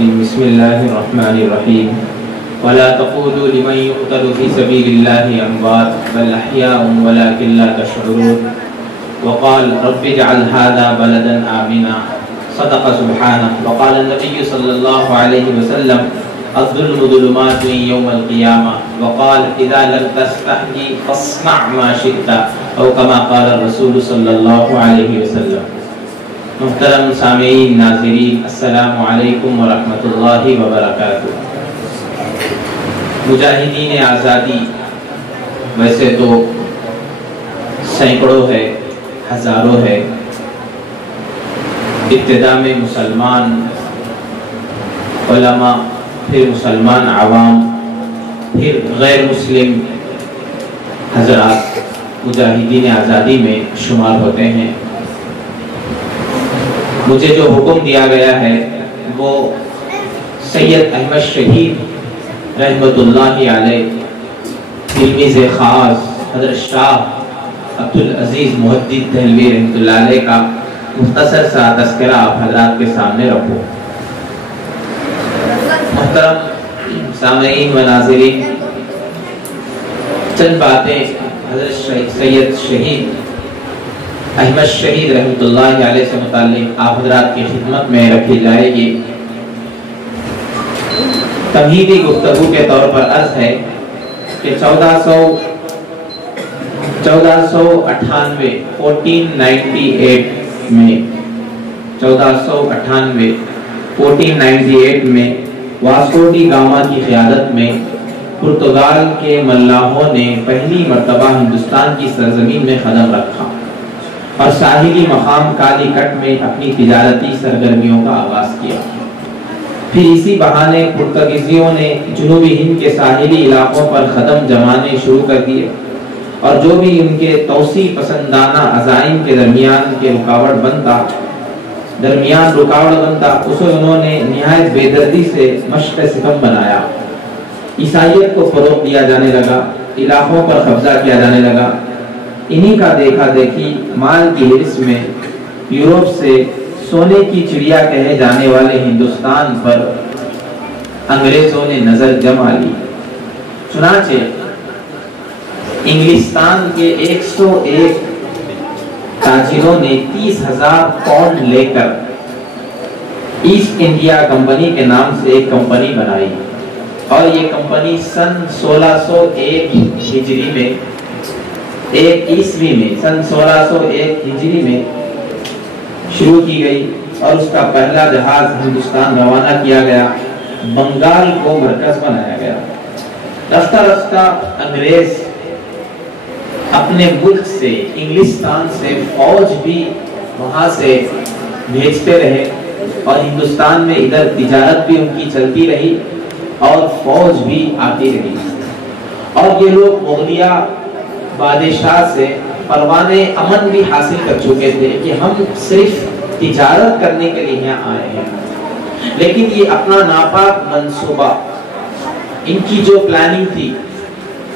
بسم الله الرحمن الرحيم ولا تقولوا لمن يقتل في سبيل الله أموات بل أحياء ولكن لا تشعرون وقال رب اجعل هذا بلدا آمنا صدق سبحانه وقال النبي صلى الله عليه وسلم الظلم ظلمات يوم القيامة وقال إذا لم تستحي فاصنع ما شئت أو كما قال الرسول صلى الله عليه وسلم۔ محترم سامعین ناظرین السلام علیکم ورحمۃ اللہ وبرکاتہ۔ مجاہدین آزادی ویسے تو سینکڑوں ہے، ہزاروں ہے۔ ابتدا میں مسلمان علماء، پھر مسلمان عوام، پھر غیر مسلم حضرات مجاہدین آزادی میں شمار ہوتے ہیں۔ مجھے جو حکم دیا گیا ہے وہ سید احمد شہید رحمت اللہ علیہ تلمیذ خاص حضرت شاہ عبدالعزیز محدث دہلوی رحمت اللہ علیہ کا مختصر سا تذکرہ آپ حضرات کے سامنے رکھو۔ محترم سامعین و ناظرین، چند باتیں حضرت سید شہید احمد شہید رحمت اللہ علیہ سے متعلق آپ حضرات کی خدمت میں رکھی جائے گی۔ تمہیدی گفتگو کے طور پر عرض ہے کہ 1498 میں واسکو ڈی گاما کی قیادت میں پرتگال کے ملاحوں نے پہلی مرتبہ ہندوستان کی سرزمین میں قدم رکھا اور ساحلی مقام کالی کٹ میں اپنی تجارتی سرگرمیوں کا آغاز کیا۔ پھر اسی بہانے پرتگیزیوں نے جنوبی ہند کے ساحلی علاقوں پر قدم جمانے شروع کر دیے اور جو بھی ان کے توسیع پسندانہ عزائم کے درمیان رکاوٹ بنتا اسے انہوں نے نہایت بے دردی سے مشق ستم بنایا۔ عیسائیت کو فروغ دیا جانے لگا، علاقوں پر قبضہ کیا جانے لگا۔ انہی کا دیکھا دیکھی مال کی حرص میں یورپ سے سونے کی چڑیا کہے جانے والے ہندوستان پر انگریزوں نے نظر جما لی۔ چنانچہ انگلستان کے 101 تاجروں نے 30,000 پاؤنڈ لے کر ایسٹ انڈیا کمپنی کے نام سے ایک کمپنی بنائی اور یہ کمپنی سن 1601 ہجری میں سن 1601 ہجری میں شروع کی گئی اور اس کا پہلا جہاز ہندوستان روانہ کیا گیا، بنگال کو مرکز بنایا گیا۔ رفتہ رفتہ انگریز اپنے ملک سے انگلستان سے فوج بھی وہاں سے بھیجتے رہے اور ہندوستان میں ادھر تجارت بھی ان کی چلتی رہی اور فوج بھی آتی رہی اور یہ لوگ مغلیہ بادشاہ سے پروانِ امن بھی حاصل کر چکے تھے کہ ہم صرف تجارت کرنے کے لیے یہاں آئے ہیں، لیکن یہ اپنا ناپاک منصوبہ، ان کی جو پلاننگ تھی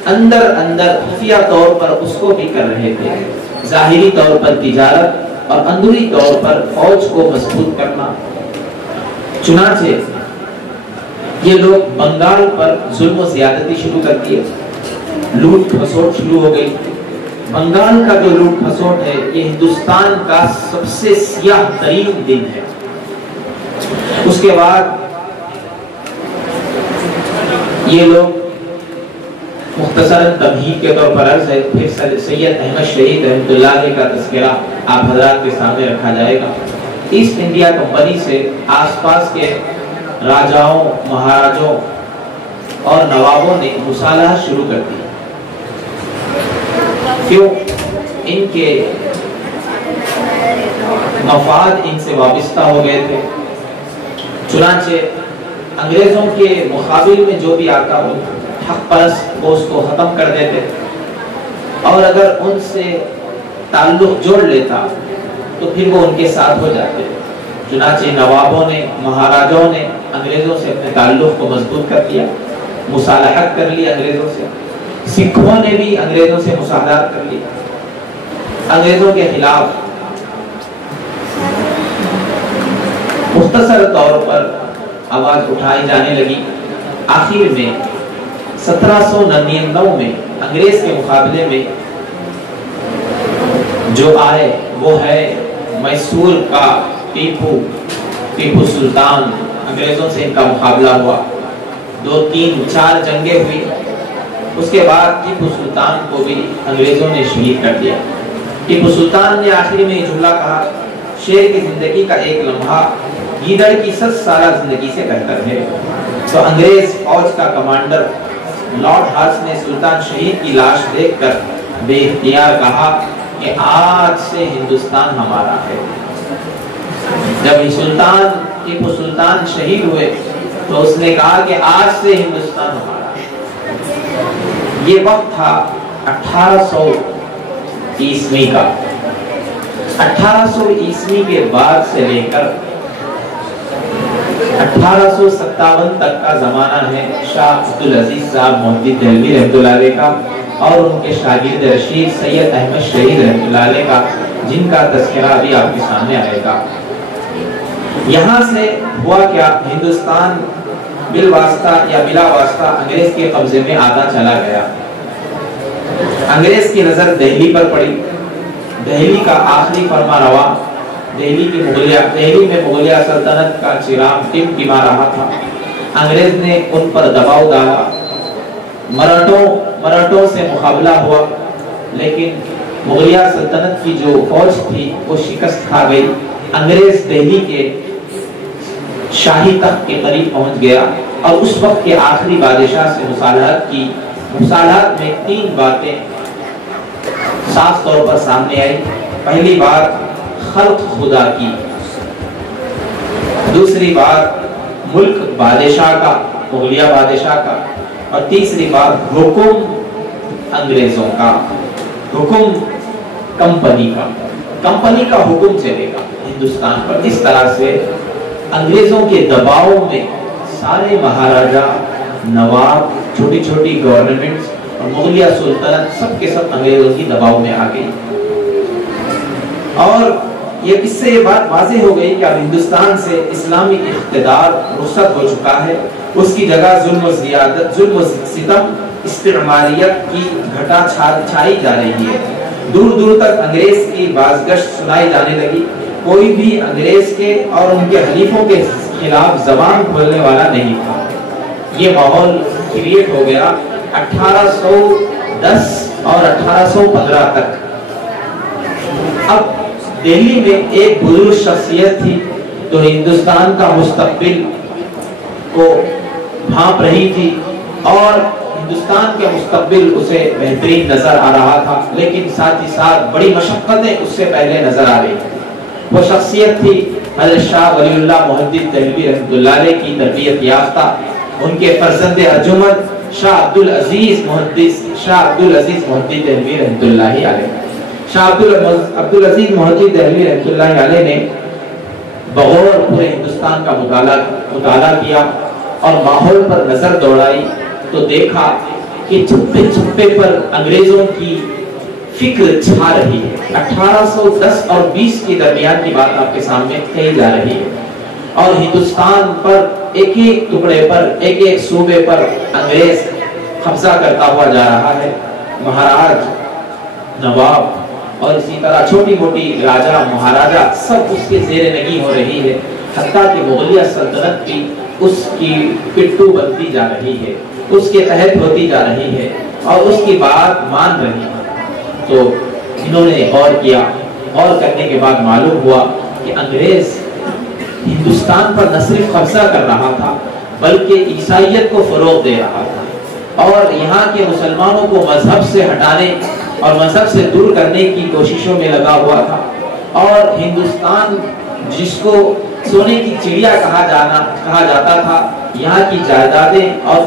اندر خفیہ طور پر اس کو بھی کر رہے تھے، ظاہری طور پر تجارت اور اندرونی طور پر فوج کو مضبوط کرنا۔ چنانچہ یہ لوگ بنگال پر ظلم و زیادتی شروع کر دیے، لوٹ کھسوٹ شروع ہو گئی۔ بنگال کا جو لوٹ کھسوٹ ہے یہ ہندوستان کا سب سے سیاہ ترین دن ہے۔ اس کے بعد یہ لوگ مختصراً تمہید کے طور پر عرض ہے، پھر سید احمد شہید رحمت اللہ علیہ کا تذکرہ آپ حضرات کے سامنے رکھا جائے گا۔ ایسٹ انڈیا کمپنی سے آس پاس کے راجاؤں، مہاراجوں اور نوابوں نے مصالحہ شروع کر دی۔ کیوں؟ ان کے مفاد ان سے وابستہ ہو گئے تھے۔ چنانچہ انگریزوں کے مقابل میں جو بھی آتا ہو حق پرست وہ اس کو ختم کر دیتے اور اگر ان سے تعلق جوڑ لیتا تو پھر وہ ان کے ساتھ ہو جاتے۔ چنانچہ نوابوں نے، مہاراجوں نے انگریزوں سے اپنے تعلق کو مضبوط کر دیا، مصالحت کر لی انگریزوں سے۔ سکھوں نے بھی انگریزوں سے مصالحت کر لی، انگریزوں کے خلاف مختصر طور پر آواز اٹھائی جانے لگی۔ آخر میں 1799 میں انگریز کے مقابلے میں جو آئے وہ ہے میسور کا ٹیپو سلطان۔ انگریزوں سے ان کا مقابلہ ہوا، 2 3 4 جنگیں ہوئی۔ اس کے بعد ٹیپو سلطان کو بھی انگریزوں نے شہید کر دیا۔ ٹیپو سلطان نے آخری میں یہ جملہ کہا، شیر کی زندگی کا ایک لمحہ گیدڑ کی 100 سالہ زندگی سے بہتر ہے۔ تو انگریز فوج کا کمانڈر لارڈ ہارس نے سلطان شہید کی لاش دیکھ کر بے اختیار کہا کہ آج سے ہندوستان ہمارا ہے۔ جب ٹیپو سلطان شہید ہوئے تو اس نے کہا کہ آج سے ہندوستان ہمارا ہے۔ یہ وقت تھا 1800 عیسوی کا۔ 1800 عیسوی کے بعد سے لے کر 1857 تک کا زمانہ ہے شاہ عبدالعزیز صاحب محدث دہلوی رحمۃ اللہ علیہ کا اور ان کے شاگرد رشید سید احمد شہید رحمۃ اللہ علیہ کا، جن کا تذکرہ ابھی آپ کے سامنے آئے گا۔ یہاں سے ہوا کیا، ہندوستان بالواسطہ یا بلا واسطہ انگریز کے قبضے میں آتا چلا گیا۔ انگریز کی نظر دہلی پر پڑی۔ دہلی کا آخری فرما روا، دہلی میں مغلیہ سلطنت کا چراغ ٹمٹما رہا تھا۔ انگریز نے ان پر دباؤ ڈالا، مراٹھوں سے مقابلہ ہوا، لیکن مغلیہ سلطنت کی جو فوج تھی وہ شکست کھا گئی۔ انگریز دہلی کے شاہی تخت کے قریب پہنچ گیا اور اس وقت کے آخری بادشاہ سے مصالحت کی۔ مصالحت میں 3 باتیں صاف طور پر سامنے آئی۔ پہلی بات خلق خدا کی، دوسری بات ملک بادشاہ کا، مغلیہ بادشاہ کا، اور تیسری بات حکم انگریزوں کا، حکم کمپنی کا حکم چلے گا ہندوستان پر۔ اس طرح سے انگریزوں کے دباؤ میں سارے مہاراجا، نواب، چھوٹی چھوٹی گورنمنٹس اور مغلیہ سلطنت سب کے سب انگریزوں کی دباؤ میں آ گئی۔ اور اس سے یہ بات واضح ہو گئی کہ اب ہندوستان سے اسلامی اقتدار رخصت ہو چکا ہے۔ اس کی جگہ ظلم و ستم، استعماریت کی گھٹا چھائی جا رہی ہے۔ دور دور تک انگریز کی بازگشت سنائی جانے لگی۔ کوئی بھی انگریز کے اور ان کے حلیفوں کے خلاف زبان کھولنے والا نہیں تھا۔ یہ ماحول کریٹ ہو گیا 1810 اور 1815 تک۔ اب دہلی میں ایک بزرگ شخصیت تھی تو ہندوستان کا مستقبل کو بھانپ رہی تھی اور ہندوستان کے مستقبل اسے بہترین نظر آ رہا تھا، لیکن ساتھ ہی ساتھ بڑی مشقتیں اس سے پہلے نظر آ رہی تھی۔ وہ شخصیت تھی حضرت شاہ ولی اللہ محدث دہلوی رحمۃ اللہ علیہ کی تربیت یافتہ، ان کے فرزند ارجمند شاہ عبدالعزیز محدث دہلوی رحمۃ اللہ علیہ۔ شاہ عبدالعزیز محدث دہلوی رحمۃ اللہ علیہ نے بغور پورے ہندوستان کا مطالعہ کیا اور ماحول پر نظر دوڑائی تو دیکھا کہ چھپے چھپے پر انگریزوں کی فکر چھا رہی ہے۔ 1810 اور 20 کے درمیان کی بات آپ کے سامنے کہی جا رہی ہے اور ہندوستان پر ایک ایک ٹکڑے پر، ایک ایک صوبے پر انگریز قبضہ کرتا ہوا جا رہا ہے۔ مہاراج، نواب اور اسی طرح چھوٹی موٹی راجا، مہاراجا سب اس کے زیر نگی ہو رہی ہے، حتیٰ کہ مغلیہ سلطنت بھی اس کی پٹھو بنتی جا رہی ہے، اس کے تحت ہوتی جا رہی ہے اور اس کی بات مان رہی ہے۔ تو انہوں نے غور کیا، غور کرنے کے بعد معلوم ہوا کہ انگریز ہندوستان پر نہ صرف قبضہ کر رہا تھا بلکہ عیسائیت کو فروغ دے رہا تھا اور یہاں کے مسلمانوں کو مذہب سے ہٹانے اور مذہب سے دور کرنے کی کوششوں میں لگا ہوا تھا۔ اور ہندوستان جس کو سونے کی چڑیا کہا جاتا تھا، یہاں کی جائیدادیں اور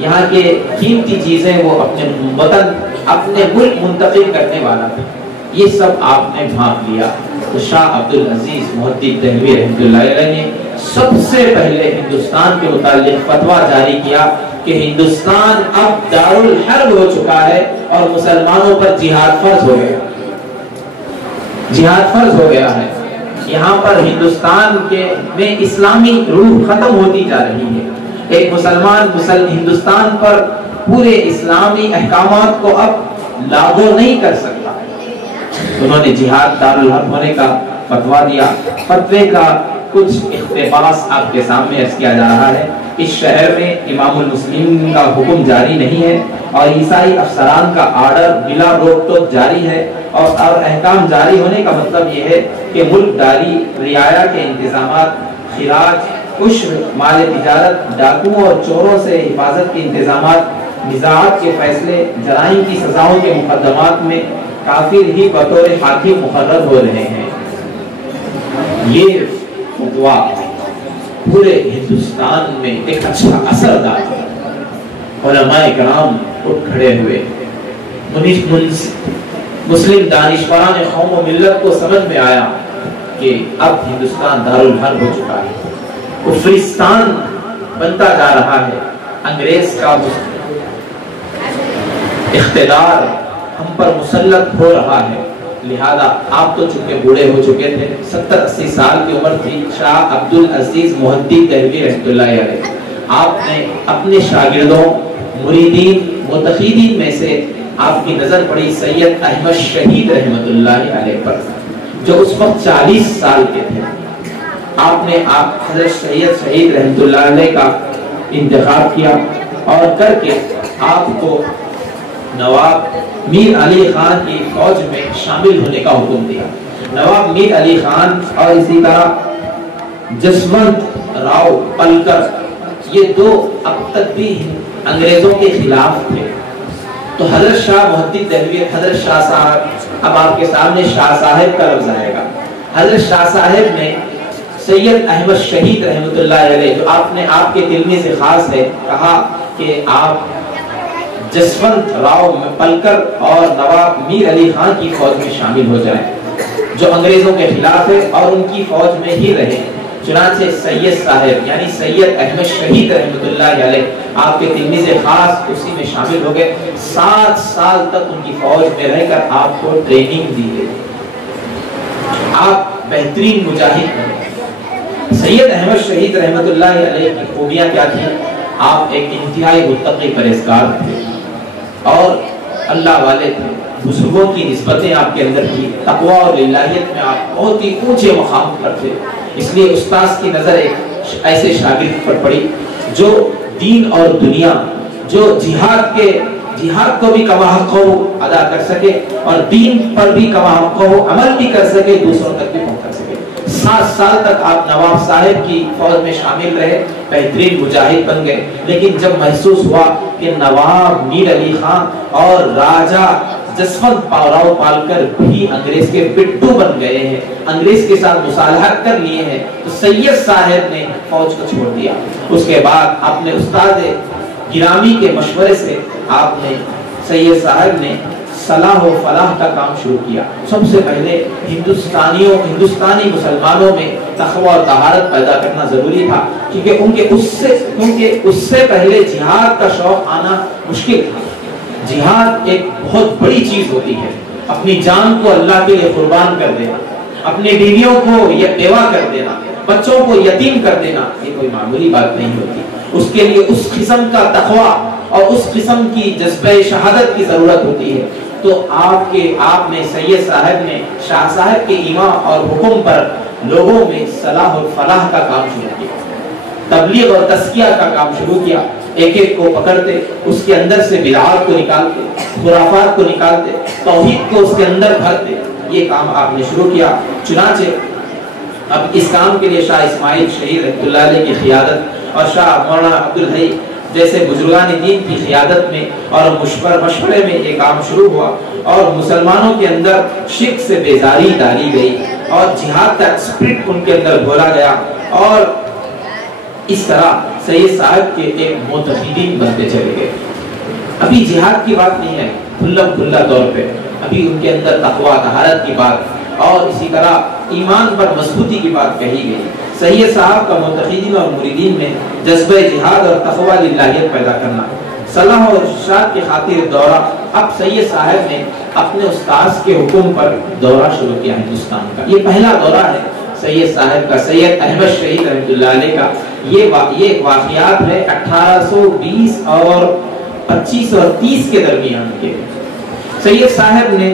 یہاں کے قیمتی چیزیں وہ اپنے وطن، اپنے ملک منتقل کرنے والا تھا، یہ سب آپ نے بھانپ لیا۔ تو شاہ عبدالعزیز محدث دہلوی رحمۃ اللہ علیہ نے سب سے پہلے ہندوستان کے متعلق فتویٰ جاری کیا کہ ہندوستان اب دارالحرب ہو چکا ہے اور مسلمانوں پر جہاد فرض ہو گیا، جہاد فرض ہو گیا ہے۔ یہاں پر ہندوستان میں اسلامی روح ختم ہوتی جا رہی ہے. ایک مسلمان ہندوستان پر پورے اسلامی احکامات کو اب لاگو نہیں کر سکتا. انہوں نے جہاد دارالحرب ہونے کا فتویٰ دیا. فتوے کا کچھ اقتباس آپ کے سامنے عرض کیا جا رہا ہے. اس شہر میں امام المسلمین کا حکم جاری نہیں ہے اور عیسائی افسران کا آرڈر بلا روک ٹوک جاری ہے. اور احکام جاری ہونے کا مطلب یہ ہے کہ ملک داری، رعایا کے انتظامات، خراج، عشر، مال تجارت، ڈاکوؤں اور چوروں سے حفاظت کے انتظامات، نزاعات کے فیصلے، جرائم کی سزاؤں کے مقدمات میں کافر ہی بطور حاکم مقرر ہو رہے ہیں. یہ فتویٰ پورے ہندوستان میں ایک اچھا اثر ڈالا. علماء کرام اٹھ کھڑے ہوئے. مسلم دانشوران قوم و ملت کو سمجھ میں آیا کہ اب ہندوستان دارالحرب ہو چکا ہے، کفرستان بنتا جا رہا ہے، انگریز کا اقتدار ہم پر مسلط ہو رہا ہے. لہذا آپ تو چونکہ بوڑھے ہو چکے تھے، 70-80 سال کی عمر تھی. شاہ عبدالعزیز محدث دہلوی رحمۃ اللہ علیہ، آپ نے اپنے شاگردوں، مریدین، متقیدین میں سے آپ کی نظر پڑی سید احمد شہید رحمۃ اللہ علیہ پر، جو اس وقت 40 سال کے تھے. آپ نے حضرت سید شہید رحمۃ اللہ علیہ کا انتخاب کیا اور کر کے آپ کو نواب میر علی خان کی فوج میں شامل ہونے کا حکم دیا. نواب میر علی خان اور اسی طرح جسونت راؤ پلکر، یہ دو اب تک بھی انگریزوں کے خلاف تھے. تو حضرت شاہ محدث دہلوی، حضرت شاہ صاحب، اب آپ کے سامنے شاہ صاحب کا لفظ آئے گا. حضرت شاہ صاحب نے سید احمد شہید رحمۃ اللہ علیہ، جو آپ کے تلمیذ سے خاص ہے، کہا کہ آپ جسونت راؤ پلکر اور نواب میر علی خان کی فوج میں شامل ہو جائیں، جو انگریزوں کے خلاف ہے، اور ان کی فوج میں ہی رہے. چنانچہ سید صاحب یعنی سید احمد شہید رحمۃ اللہ علیہ، آپ کے تلمیذ خاص، اسی میں شامل ہو گئے. 7 سال تک ان کی فوج میں رہ کر آپ کو ٹریننگ دی گئی. آپ بہترین مجاہد بنے. سید احمد شہید رحمۃ اللہ علیہ کی خوبیاں کیا تھیں؟ آپ ایک انتہائی متقی پرہیزگار تھے اور اللہ والے تھے. بزرگوں کی نسبتیں آپ کے اندر تھی. تقویٰ اور للہیت میں آپ بہت ہی اونچے مقام پر تھے. اس لیے استاذ کی نظر ایک ایسے شاگرد پر پڑی جو دین اور دنیا، جو جہاد کو بھی کما حق ہو ادا کر سکے اور دین پر بھی کما حق ہو عمل بھی کر سکے، دوسروں تک بھی پہنچ سکے. 7 سال تک آپ نواب صاحب کی فوج میں شامل رہے، بہترین مجاہد بن گئے. لیکن جب محسوس ہوا کہ نواب میر علی خان اور راجہ جسونت راؤ پالکر بھی انگریز کے پٹھو بن گئے ہیں، انگریز کے ساتھ مصالحت کر لیے ہیں، تو سید صاحب نے فوج کو چھوڑ دیا. اس کے بعد اپنے استاد گرامی کے مشورے سے آپ نے سید صاحب نے صلاح و فلاح کا کام شروع کیا. سب سے پہلے ہندوستانی مسلمانوں میں تقویٰ اور طہارت پیدا کرنا ضروری تھا، کیونکہ اس سے پہلے جہاد کا شوق آنا مشکل تھا. جہاد ایک بہت بڑی چیز ہوتی ہے. اپنی جان کو اللہ کے لیے قربان کر دینا، اپنی بیویوں کو بیوہ کر دینا، بچوں کو یتیم کر دینا، یہ کوئی معمولی بات نہیں ہوتی. اس کے لیے اس قسم کا تقویٰ اور اس قسم کی جذبہ شہادت کی ضرورت ہوتی ہے. تو آپ نے سید صاحب نے شاہ صاحب کے ایما اور حکم پر لوگوں میں صلاح اور فلاح کا کام شروع کیا، تبلیغ اور تزکیہ کا کام شروع کیا. ایک ایک کو پکڑتے، اس کے اندر سے بدعات کو نکالتے، خرافات کو نکالتے، توحید کو اس کے اندر بھرتے. یہ کام آپ نے شروع کیا. چنانچہ اب اس کام کے لیے شاہ اسماعیل شہید رحمۃ اللہ علیہ کی قیادت اور شاہ مولانا عبدالحی جیسے بزرگان دین کی قیادت میں اور مشورے میں یہ کام شروع ہوا اور مسلمانوں کے اندر شرک سے بیزاری ڈالی گئی اور جہاد کا اسپرٹ ان کے اندر گھولا گیا. اور اس طرح سید صاحب کے ایک متقیدین بنتے چلے گئے. ابھی جہاد کی بات نہیں ہے، کھلا طور پہ ابھی ان کے اندر تقویٰ طہارت کی بات اور اسی طرح ایمان پر مضبوطی کی بات کہی گئی. سید صاحب کا متقیدین اور مریدین میں جذبہ جہاد اور تقویٰ للہیت پیدا کرنا، صلاح اور ارشاد کی خاطر دورہ. اب سید صاحب نے اپنے استاذ کے حکم پر دورہ شروع کیا ہندوستان کا. یہ پہلا دورہ ہے. سید صاحب کا، سید احمد شہید رحمۃ اللہ علیہ کا، یہ واقعات ہے 1820 اور 25 اور 30 کے درمیان کے۔ سید صاحب نے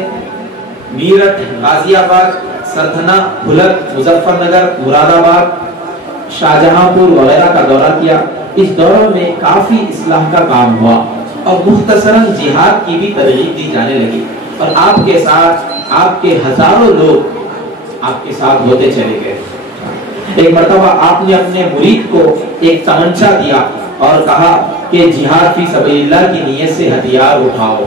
میرٹھ، غازی آباد، سردھنا، بھلک، مظفر نگر، مراد آباد، شاہجہاں پور وغیرہ کا دورہ کیا۔ اس دورے میں کافی اصلاح کا کام ہوا اور مختصراً جہاد کی بھی ترغیب دی جانے لگی، اور آپ کے ساتھ آپ کے ہزاروں لوگ آپ کے ساتھ ہوتے چلے گئے۔ ایک مرتبہ آپ نے اپنے مرید کو ایک تمنچا دیا اور کہا کہ جہاد فی سبیل اللہ کی نیت سے ہتھیار اٹھاؤ۔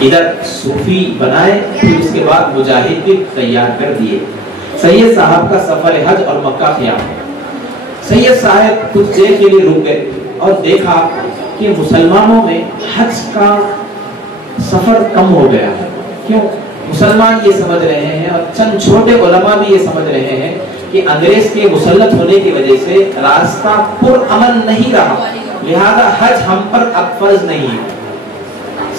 ادھر صوفی بنائے، پھر اس کے بعد مجاہد بھی تیار کر دیے۔ سید صاحب کا سفر حج اور مکہ قیام۔ سید صاحب کچھ دیر کے لیے رک گئے اور دیکھا کہ مسلمانوں میں حج کا سفر کم ہو گیا ہے۔ کیوں؟ مسلمان یہ سمجھ رہے ہیں اور چند چھوٹے علماء بھی یہ سمجھ رہے ہیں کہ انگریز کے مسلط ہونے کی وجہ سے راستہ پرامن نہیں رہا، لہذا حج ہم پر اب فرض نہیں ہے۔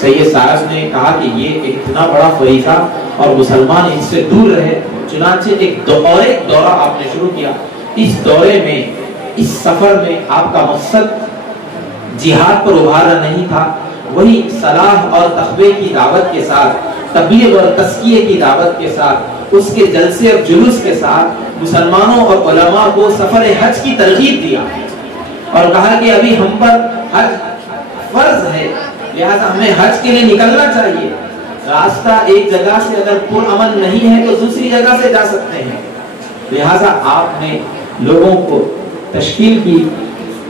سید صاحب نے کہا کہ یہ اتنا بڑا فریضہ اور مسلمان اس سے دور رہے، چنانچہ ایک دورہ آپ نے شروع کیا۔ اس دورے میں، اس سفر میں آپ کا مقصد جہاد پر ابھارنا نہیں تھا، وہی صلاح اور تقوی کی دعوت کے ساتھ، تبلیغ اور تزکیے کی دعوت کے ساتھ، اس کے جلسے اور جلوس کے ساتھ مسلمانوں اور علماء کو سفر حج کی ترغیب دیا اور کہا کہ ابھی ہم پر حج فرض ہے، لہذا ہمیں حج کے لیے نکلنا چاہیے۔ راستہ ایک جگہ سے اگر پرامن نہیں ہے تو دوسری جگہ سے جا سکتے ہیں۔ لہذا آپ نے لوگوں کو تشکیل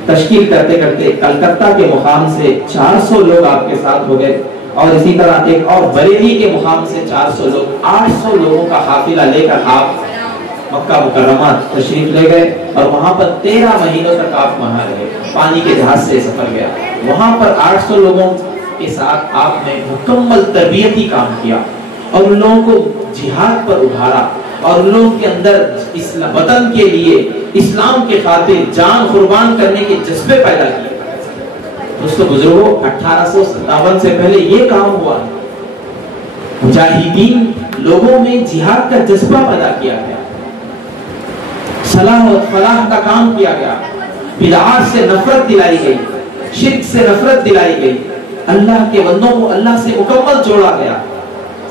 کرتے کرتے کلکتہ کے مقام سے 400 لوگ آپ کے ساتھ ہو گئے، اور اسی طرح ایک اور بریلی کے مقام سے 400 لوگ، 800 لوگوں کا قافلہ لے کر آپ مکہ مکرمہ تشریف لے گئے، اور وہاں پر 13 مہینوں تک آپ وہاں رہے، پانی کے جہاز سے سفر گیا۔ وہاں پر 800 لوگوں کے ساتھ آپ نے مکمل تربیتی کام کیا اور ان لوگوں کو جہاد پر ابھارا اور ان لوگوں کے اندر وطن کے لیے، اسلام کے خاطر جان قربان کرنے کے جذبے پیدا کیے۔ دوستو بزرگوں، 1857 سے پہلے یہ کام ہوا، مجاہدین لوگوں میں جہاد کا جذبہ پیدا کیا گیا، صلاح و فلاح کا کام کیا گیا، بدعات سے نفرت دلائی گئی، شرک سے نفرت دلائی گئی، اللہ کے بندوں کو اللہ سے مکمل جوڑا گیا۔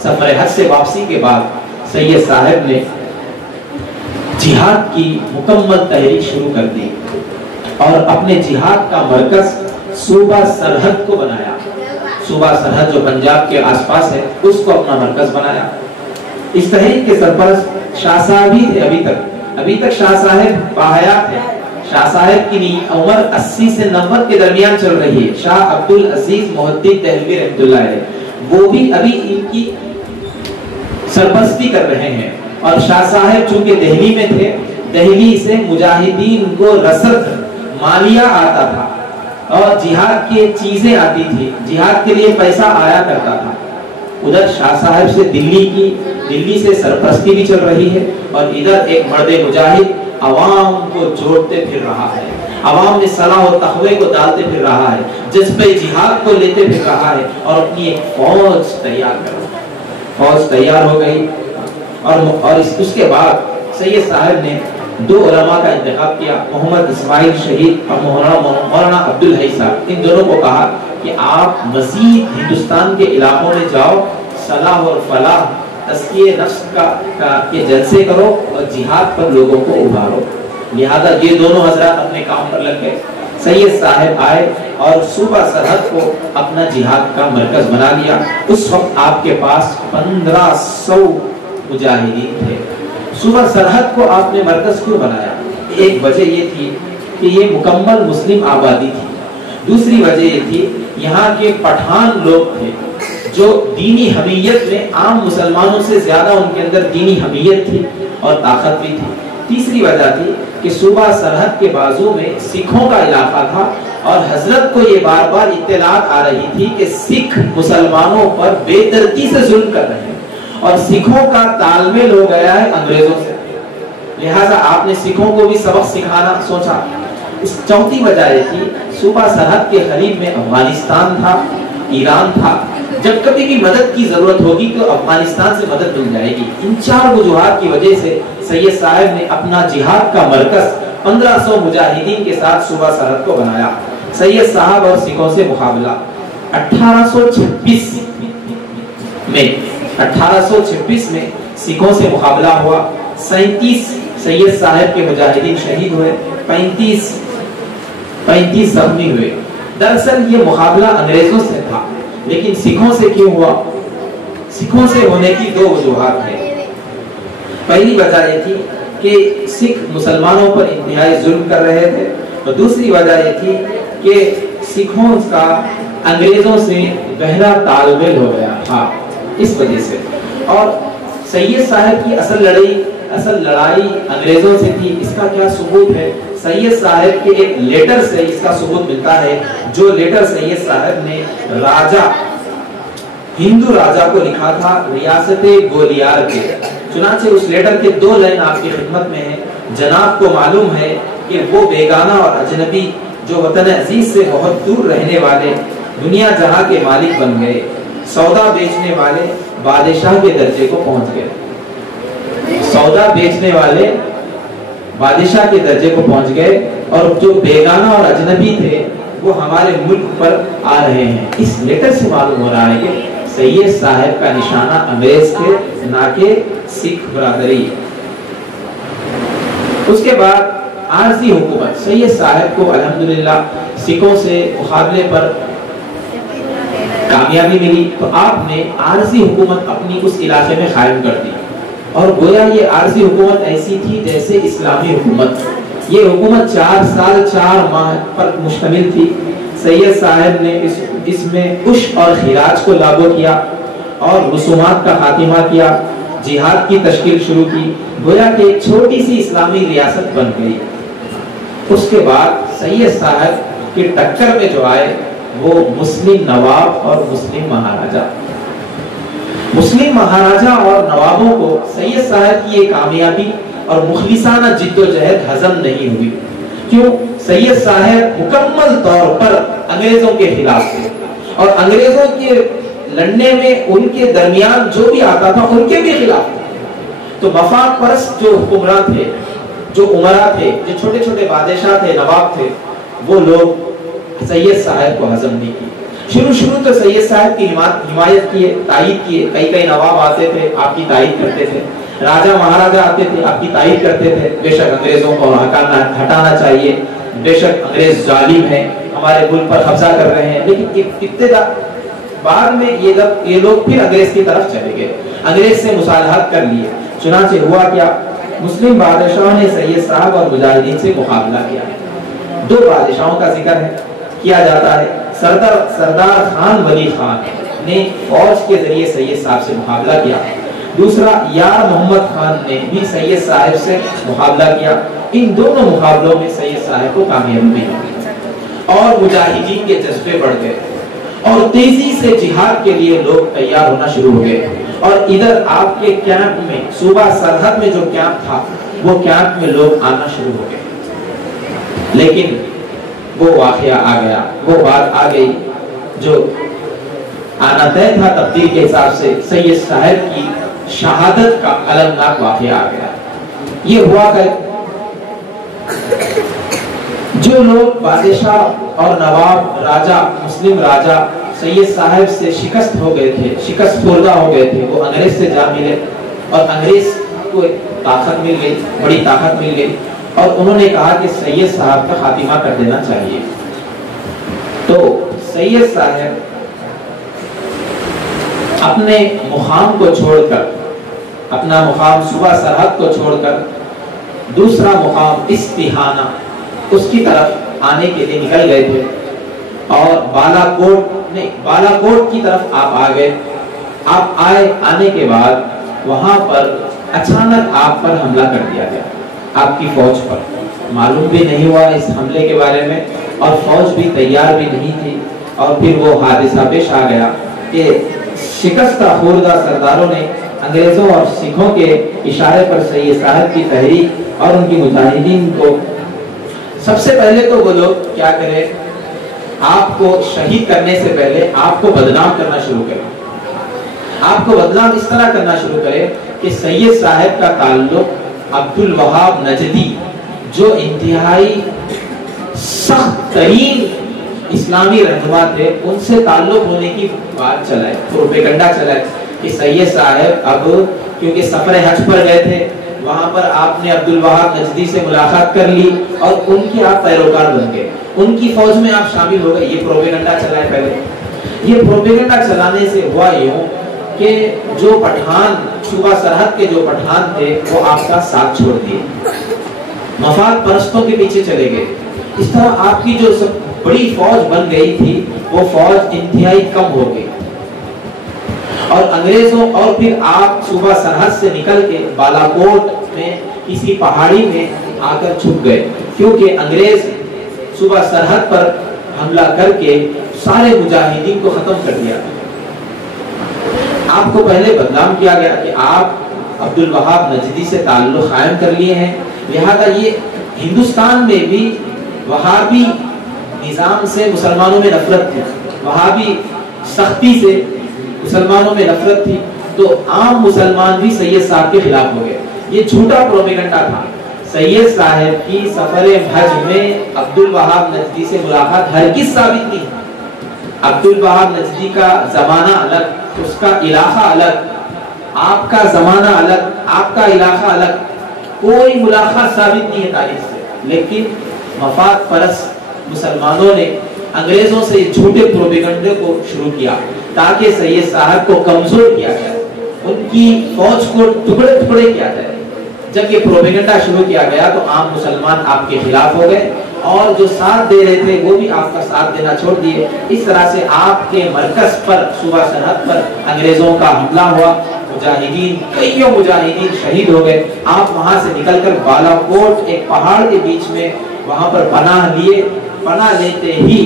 سفر حج سے واپسی کے بعد سید صاحب نے جہاد کی مکمل تحریک شروع کر دی اور اپنے جہاد کا مرکز صوبہ سرحد کو بنایا۔ صوبہ سرحد جو پنجاب کے آس پاس ہے، اس کو اپنا مرکز بنایا۔ اس تحریک کے سرپرست شاہ صاحب ہی تھے۔ ابھی تک شاہ صاحب باحیات ہیں۔ شاہ صاحب کی عمر 80 سے 90 کے درمیان چل رہی ہے۔ شاہ عبدالعزیز محدث دہلوی رحمۃ اللہ علیہ، وہ بھی ابھی ان کی سرپرستی کر رہے ہیں، اور شاہ صاحب چونکہ دہلی میں تھے، دہلی سے مجاہدین کو رسد مالیہ آتا تھا اور جہاد کی چیزیں آتی تھی، جہاد کے لیے پیسہ آیا کرتا تھا۔ ادھر شاہ صاحب سے دلی سے سرپرستی بھی چل رہی ہے، اور ادھر ایک مرد مجاہد عوام کو جوڑتے پھر رہا ہے، عوام میں صلاح و تقوی کو ڈالتے پھر رہا ہے، جذبے جہاد کو لیتے پھر رہا ہے، اور اپنی ایک فوج تیار کر رہا ہے۔ فوج تیار ہو گئی، اور اس کے بعد سید صاحب نے 2 علماء کا انتخاب کیا، محمد اسماعیل شہید اور مولانا عبدالحی صاحب۔ ان دونوں کو کہا کہ آپ مزید ہندوستان کے علاقوں میں جاؤ، صلاح اور فلاح، تزکیہ نفس کے جلسے کرو اور جہاد پر لوگوں کو ابھارو۔ لہذا یہ دونوں حضرات اپنے کام پر لگ گئے۔ سید صاحب آئے اور صوبہ سرحد کو اپنا جہاد کا مرکز بنا لیا۔ اس وقت آپ کے پاس 1500 مجاہدین تھے۔ صوبہ سرحد کو آپ نے مرکز کیوں بنایا؟ ایک وجہ یہ تھی کہ یہ مکمل مسلم آبادی تھی، دوسری وجہ یہ تھی یہاں کے پٹھان لوگ تھے جو دینی حمیت میں عام مسلمانوں سے زیادہ ان کے اندر دینی حمیت تھی اور طاقت بھی تھی۔ تیسری وجہ تھی کہ صوبہ سرحد کے بازو میں سکھوں کا علاقہ تھا، اور حضرت کو یہ بار بار اطلاعات آ رہی تھی کہ سکھ مسلمانوں پر بے دردی سے ظلم کر رہے ہیں، اور سکھوں کا تال میل ہو گیا ہے انگریزوں سے، لہٰذا آپ نے سکھوں کو بھی سبق سکھانا سوچا۔ اس چوتھی وجہ یہ تھی صوبہ سرحد کے قریب میں افغانستان تھا، ایران تھا، جب کبھی بھی مدد کی ضرورت ہوگی تو افغانستان سے مدد مل جائے گی۔ ان 4 وجوہات کی وجہ سے سید صاحب نے اپنا جہاد کا مرکز 1500 مجاہدین کے ساتھ صوبہ سرحد کو بنایا۔ سید صاحب اور سکھوں سے مقابلہ 1826 میں سکھوں سے مقابلہ ہوا۔ 37 سید صاحب کے مجاہدین شہید ہوئے، 35 زخمی ہوئے۔ دراصل یہ مقابلہ انگریزوں سے تھا، لیکن سکھوں سے کیوں ہوا؟ سکھوں سے ہونے کی 2 وجوہات ہیں۔ پہلی وجہ یہ تھی کہ سکھ مسلمانوں پر انتہائی ظلم کر رہے تھے، اور دوسری وجہ یہ تھی کہ سکھوں کا انگریزوں سے گہرا تال میل ہو گیا تھا، اس وجہ سے۔ اور سید صاحب کی اصل لڑائی انگریزوں سے تھی۔ اس کا کیا ثبوت ہے؟ سید صاحب کے ایک لیٹر سے اس کا ثبوت ملتا ہے، جو لیٹر سید صاحب نے ہندو راجا کو لکھا تھا ریاست گولیار کے۔ چنانچہ اس لیٹر کے 2 لائن آپ کی خدمت میں ہیں۔ جناب کو معلوم ہے کہ وہ بیگانہ اور اجنبی جو وطن عزیز سے بہت دور رہنے والے دنیا جہاں کے مالک بن گئے، سودا بیچنے والے بادشاہ کے درجے کو پہنچ گئے، سودا بیچنے والے بادشاہ کے درجے کو پہنچ گئے، اور جو بیگانہ اور اجنبی تھے وہ ہمارے ملک پر آ رہے ہیں۔ اس لیٹر سے معلوم ہو رہا ہے کہ سید صاحب کا نشانہ انگریز کے نہ کہ سکھ برادری۔ اس کے بعد عارضی حکومت سید صاحب کو الحمدللہ سکھوں سے مقابلے پر کامیابی ملی، تو آپ نے عارضی حکومت اپنی اس علاقے میں قائم کر دی، اور گویا یہ عارضی حکومت ایسی تھی جیسے اسلامی حکومت۔ یہ حکومت 4 سال 4 ماہ پر مشتمل تھی۔ سید صاحب نے اس میں عش اور خراج کو لاگو کیا، اور رسومات کا خاتمہ کیا، جہاد کی تشکیل شروع کی، گویا کہ ایک چھوٹی سی اسلامی ریاست بن گئی۔ اس کے بعد سید صاحب کے ٹکر میں جو آئے وہ مسلم نواب اور مسلم مہاراجہ۔ مسلم مہاراجہ اور نوابوں کو سید صاحب کی یہ کامیابی اور مخلصانہ جد و جہد ہضم نہیں ہوئی۔ کیوں؟ سید صاحب مکمل طور پر انگریزوں کے خلاف تھے، اور انگریزوں کے لڑنے میں ان کے درمیان جو بھی آتا تھا ان کے بھی خلاف تھا۔ تو مفاد پرست جو حکمراں تھے، جو امراء تھے، جو چھوٹے چھوٹے بادشاہ تھے، نواب تھے، وہ لوگ سید صاحب کو ہضم نہیں کی۔ شروع تو سید صاحب کی حمایت کیے، تائید کیے، کئی نواب آتے تھے، آپ کی تائید کرتے تھے، راجہ مہاراجہ آتے تھے، آپ کی تائید کرتے تھے، بے شک انگریزوں کو ہٹانا چاہیے، بے شک انگریز ظالم ہیں، ہمارے ملک پر قبضہ کر رہے ہیں۔ لیکن ابتدا بعد میں یہ لوگ پھر انگریز کی طرف چلے گئے، انگریز سے مصالحت کر لیے۔ چنانچہ ہوا کیا؟ مسلم بادشاہوں نے سید صاحب اور مجاہدین سے مقابلہ کیا۔ 2 بادشاہوں کا ذکر کیا جاتا ہے۔ سردار خان ولی خان نے فوج کے ذریعے سید صاحب سے مقابلہ کیا، دوسرا یار محمد خان نے بھی سید صاحب سے مقابلہ کیا۔ ان دونوں مقابلوں میں سید صاحب کو کامیابی ملی، اور مجاہدین کے جذبے بڑھ گئے، اور تیزی سے جہاد کے لیے لوگ تیار ہونا شروع ہو گئے۔ اور ادھر آپ کے کیمپ میں، صوبہ سرحد میں جو کیمپ تھا، وہ کیمپ میں لوگ آنا شروع ہو گئے۔ لیکن وہ واقعہ آ گیا، وہ بات آ گئی جو آنا طے تھا تقدیر کے حساب سے۔ سید صاحب کی شہادت کا المناک واقعہ آ گیا۔ یہ ہوا کہ جو لوگ بادشاہ اور نواب راجہ، مسلم راجہ سید صاحب سے شکست ہو گئے تھے، شکست خوردہ ہو گئے تھے، وہ انگریز سے جا ملے، اور انگریز کو طاقت مل گئی، بڑی طاقت مل گئی، اور انہوں نے کہا کہ سید صاحب کا خاتمہ کر دینا چاہیے۔ تو سید صاحب اپنے مقام کو چھوڑ کر، اپنا مقام صوبہ سرحد کو چھوڑ کر دوسرا مقام استہانہ، اس کی طرف آنے کے لیے نکل گئے تھے، اور بالا کوٹ کی طرف آپ آ گئے۔ آپ آنے کے بعد وہاں پر اچانک آپ پر حملہ کر دیا گیا، آپ کی فوج پر۔ معلوم بھی نہیں ہوا اس حملے کے بارے میں، اور فوج بھی تیار بھی نہیں تھی، اور پھر وہ حادثہ پیش آ گیا کہ شکستہ خوردہ سرداروں نے انگریزوں اور سکھوں کے اشارے پر سید صاحب کی تحریک اور ان کی مجاہدین کو، سب سے پہلے تو وہ لوگ کیا کرے، آپ کو شہید کرنے سے پہلے آپ کو بدنام کرنا شروع کرے. آپ کو بدنام اس طرح کرنا شروع کرے کہ سید صاحب کا تعلق عبد الوہاب نجدی جو انتہائی سخت ترین اسلامی رہنما تھے ان سے تعلق ہونے کی بات چلائے, پروپیگنڈا چلائے کہ سید صاحب اب کیونکہ سفر حج پر گئے تھے, وہاں پر آپ نے عبد الوہاب نجدی سے ملاقات کر لی اور ان کے آپ پیروکار بن گئے, ان کی فوج میں آپ شامل ہو گئے. یہ پروپیگنڈا چلائے پہلے. یہ پروپیگنڈا چلانے سے ہوا یوں کہ جو پٹھان صوبہ سرحد کے جو پٹھان تھے وہ آپ کا ساتھ چھوڑ دیے, مفاد پرستوں کے پیچھے چلے گئے. اس طرح آپ کی جو سب بڑی فوج بن گئی تھی وہ فوج انتہائی کم ہو گئی اور انگریزوں, اور پھر آپ صوبہ سرحد سے نکل کے بالاکوٹ میں کسی پہاڑی میں آ کر چھپ گئے کیونکہ انگریز صوبہ سرحد پر حملہ کر کے سارے مجاہدین کو ختم کر دیا. آپ کو پہلے بدنام کیا گیا کہ آپ عبد الوہاب نجدی سے تعلق قائم کر لیے ہیں, لہذا یہ ہندوستان میں بھی وہابی نظام سے مسلمانوں میں نفرت تھی, وہابی سختی سے مسلمانوں میں نفرت تھی, تو عام مسلمان بھی سید صاحب کے خلاف ہو گئے. یہ جھوٹا پروپیگنڈا تھا. سید صاحب کی سفر حج میں عبد الوہاب نجدی سے ملاقات ہرگز ثابت نہیں. عبد الوہاب نجدی کا زمانہ الگ, اس کا علاقہ الگ, آپ کا زمانہ الگ, آپ کا علاقہ الگ, کوئی ملاقات ثابت نہیں ہے تاریخ سے. لیکن مفاد پرست مسلمانوں نے انگریزوں سے جھوٹے پروپیگنڈے کو شروع کیا تاکہ سید صاحب کو کمزور کیا جائے, ان کی فوج کو ٹکڑے ٹکڑے کیا جائے. جب یہ پروپیگنڈا شروع کیا گیا تو عام مسلمان آپ کے خلاف ہو گئے اور جو ساتھ دے رہے تھے وہ بھی آپ کا ساتھ دینا چھوڑ دیے. اس طرح سے آپ کے مرکز پر صوبہ سرحد پر انگریزوں کا حملہ ہوا, مجاہدین کئیوں مجاہدین شہید ہو گئے. آپ وہاں سے نکل کر بالاکوٹ ایک پہاڑ کے بیچ میں وہاں پر پناہ لیے. پناہ لیتے ہی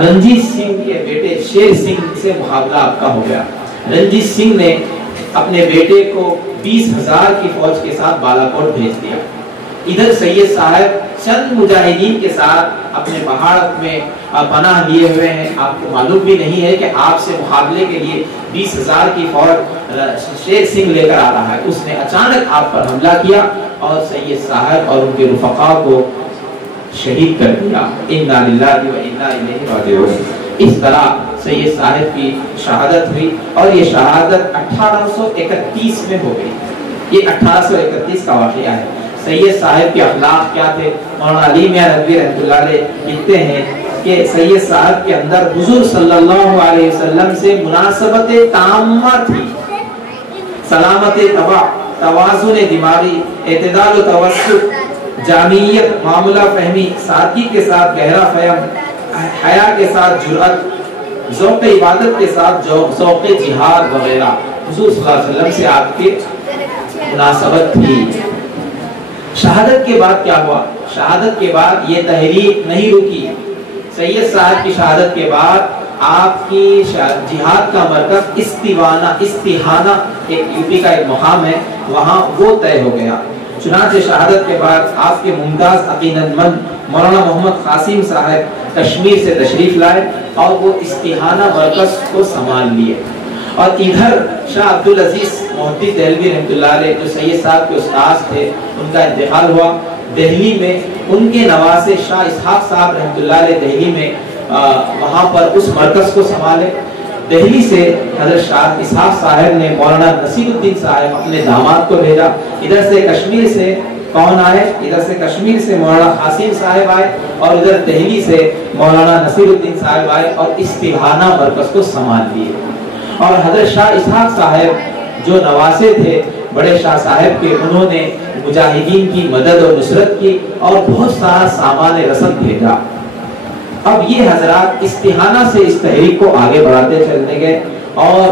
رنجیت سنگھ کے بیٹے شیر سنگھ سے مقابلہ آپ کا ہو گیا. رنجیت سنگھ نے اپنے بیٹے کو 20,000 کی فوج کے ساتھ بالاکوٹ بھیج دیا. ادھر سید صاحب چند مجاہدین کے ساتھ اپنے پہاڑ میں پناہ لیے ہوئے ہیں. آپ کو معلوم بھی نہیں ہے کہ آپ سے مقابلے کے لیے 20,000 کی فوج شیر سنگھ لے کر آ رہا ہے. اس نے اچانک آپ پر حملہ کیا اور سید صاحب اور ان کے رفقا کو شہید کر دیا. انا للہ و انا الیہ راجعون. اس طرح سید صاحب کی شہادت ہوئی اور یہ شہادت 1831 میں ہو گئی. یہ 1831 کا واقعہ ہے. سید صاحب کے اخلاق کیا تھے؟ مولانا علی میاں ندوی رحمۃ اللہ علیہ لکھتے ہیں کہ سید صاحب کے اندر حضور صلی اللہ علیہ وسلم سے مناسبت تامہ تھی. سلامت طبع, توازن دماغی, اعتدال و توسط, جامعیت, معاملہ فہمی, سادگی کے ساتھ گہرا فہم, حیا کے ساتھ جرأت, ذوق عبادت کے ساتھ ذوق جہاد وغیرہ. حضور صلی اللہ علیہ وسلم سے آپ کی مناسبت تھی. شہادت کے بعد کیا ہوا؟ شہادت کے بعد یہ تحریک نہیں رکی. سید صاحب کی شہادت کے بعد آپ کی جہاد کا مرکز استہانہ ایک یوپی کا ایک مقام ہے, وہاں وہ طے ہو گیا. چنانچہ شہادت کے بعد آپ کے ممتاز عقیدت مند مولانا محمد قاسم صاحب کشمیر سے تشریف لائے اور وہ استہانہ مرکز کو سنبھال لیے. اور ادھر شاہ عبدالعزیز محدث دہلوی رحمۃ اللہ علیہ جو سید صاحب کے استاذ تھے, ان کا انتقال ہوا. دہلی میں ان کے نواسے شاہ اسحاق صاحب رحمۃ اللہ علیہ دہلی میں وہاں پر اس مرکز کو سنبھالے. دہلی سے حضرت شاہ اسحاق صاحب نے مولانا نصیر الدین صاحب اپنے داماد کو بھیجا. ادھر سے کشمیر سے کون آئے؟ ادھر سے کشمیر سے مولانا قاسم صاحب آئے اور ادھر دہلی سے مولانا نصیر الدین صاحب آئے اور استہانہ مرکز کو سنبھال لیے. اور حضرت شاہ اسحاق صاحب جو نواسے تھے بڑے شاہ صاحب کے, انہوں نے مجاہدین کی مدد اور نصرت کی اور بہت سارا سامان رسد بھیجا. اب یہ حضرات استہانہ سے اس تحریک کو آگے بڑھاتے چلنے گئے اور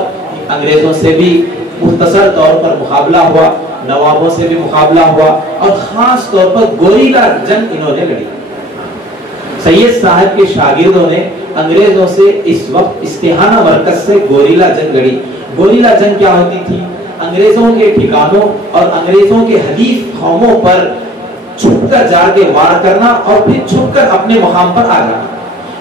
انگریزوں سے بھی مختصر طور پر مقابلہ ہوا, نوابوں سے بھی مقابلہ ہوا اور خاص طور پر گوریلا جنگ انہوں نے لڑی. سید صاحب کے شاگردوں نے انگریزوں سے اس وقت استہانہ مرکز سے گوریلا جنگ لڑی. گوریلا جنگ کیا ہوتی تھی؟ انگریزوں کے ٹھکانوں اور انگریزوں کے حلیف قوموں پر چھپ کر جا کے وار کرنا اور پھر چھپ کر اپنے مقام پر آ جانا۔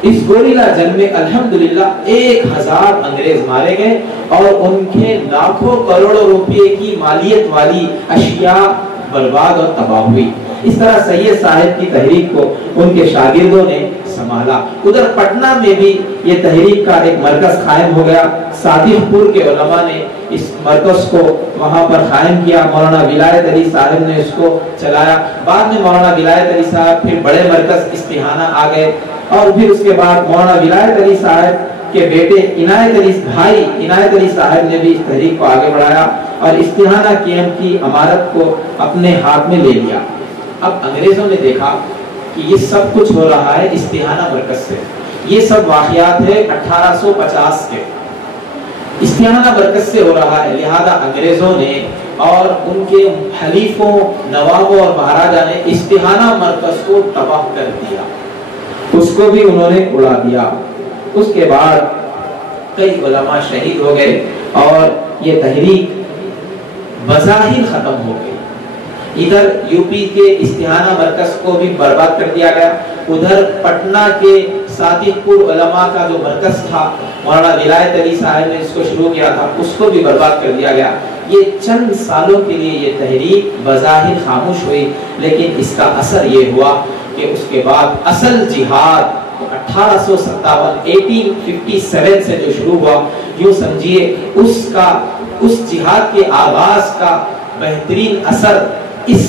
اس گوریلا جنگ میں الحمدللہ 1000 انگریز مارے گئے اور ان کے لاکھوں کروڑوں روپے کی مالیت والی اشیاء برباد اور تباہ ہوئی۔ اس طرح سید صاحب کی تحریک کو ان کے شاگردوں نے سنبھالا۔ ادھر پٹنہ میں بھی یہ تحریک کا ایک مرکز قائم ہو گیا۔ صادق پور کے علماء نے اس مرکز کو وہاں پر قائم کیا۔ مولانا ولایت علی صاحب نے اس کو چلایا۔ بعد میں مولانا ولایت علی صاحب پھر بڑے مرکز استحانہ آ گئے، اور پھر اس کے بعد مولانا ولایت علی صاحب کے بیٹے عنایت علی بھائی عنایت علی صاحب نے بھی اس تحریک کو آگے بڑھایا اور استحانہ کیمپ کی امارت کو اپنے ہاتھ میں لے لیا۔ اب انگریزوں نے دیکھا کہ یہ سب کچھ ہو رہا ہے استحانہ مرکز سے، یہ سب واقعات ہے 1850 کے، استحانہ مرکز سے ہو رہا ہے، لہذا انگریزوں نے اور ان کے حلیفوں نوابوں اور مہاراجا نے استحانہ مرکز کو تباہ کر دیا، اس کو بھی انہوں نے اڑا دیا۔ اس کے بعد کئی علماء شہید ہو گئے اور یہ تحریک بظاہر ختم ہو گئی۔ ادھر یو پی کے استحانہ مرکز کو بھی برباد کر دیا گیا، ادھر پٹنہ کے صادق پور علماء کا جو مرکز تھا مولانا ولایت علی صاحب نے اس کو شروع کیا تھا، اس کو بھی برباد کر دیا گیا۔ یہ چند سالوں کے لیے یہ تحریک بظاہر خاموش ہوئی، لیکن اس کا اثر یہ ہوا کہ اس کے بعد اصل جہاد 1857 سے جو شروع ہوا، یوں سمجھیے اس جہاد کے آغاز کا بہترین اثر اس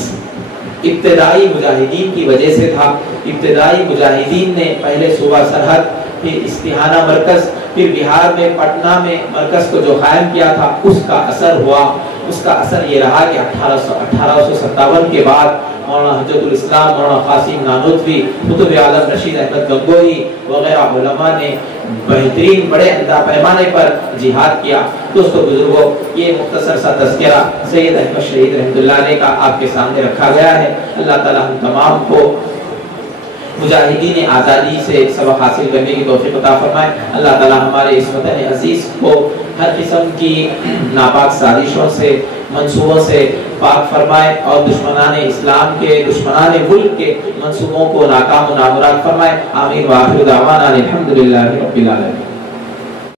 ابتدائی مجاہدین کی وجہ سے تھا۔ ابتدائی مجاہدین نے پہلے صوبہ سرحد، پھر استحانہ مرکز، پھر بہار میں پٹنہ میں مرکز کو جو قائم کیا تھا، اس کا اثر ہوا۔ اس کا اثر یہ رہا کہ 1857 کے بعد مولانا حجت الاسلام، مولانا قاسم نانوتوی، قطب عالم رشید احمد گنگوہی وغیرہ علماء نے بہترین بڑے پیمانے پر جہاد کیا۔ دوستو بزرگوں، یہ مختصر سا تذکرہ سید احمد شہید رحمۃ اللہ علیہ کا آپ کے سامنے رکھا گیا ہے۔ اللہ تعالی ہم تمام کو مجاہدین آزادی سے سبق حاصل کرنے کی توفیق عطا فرمائے۔ اللہ تعالی ہمارے اس وطن عزیز کو ہر قسم کی ناپاک سازشوں سے، منصوبوں سے پاک فرمائے اور دشمنان اسلام کے، دشمنان ملک کے منصوبوں کو ناکام و نامراد فرمائے۔ آمین وآخر دعوانا الحمدللہ رب العالمین۔